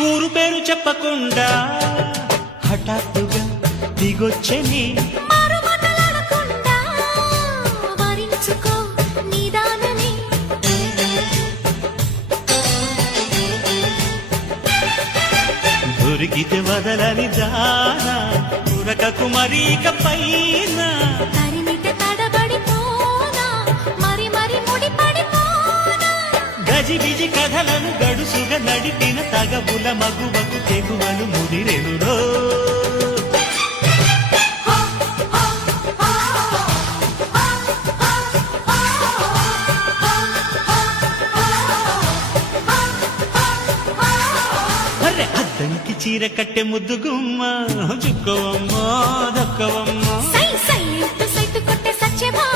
ఊరు పేరు చెప్పకుండా హఠాత్తుగా దిగొచ్చని దొరికితే వదలని దానా ఉరకకు మరీక పైన గజిబిజి కథలను గడుసుగా నడిపిన తగబుల మగువకు తెగువలు ముదిరెనురో అద్దంకి చీర కట్టె ముద్దుగుమ్మ చుక్కవమ్మ దక్కవమ్మ సై సై కొట్టే సత్యభా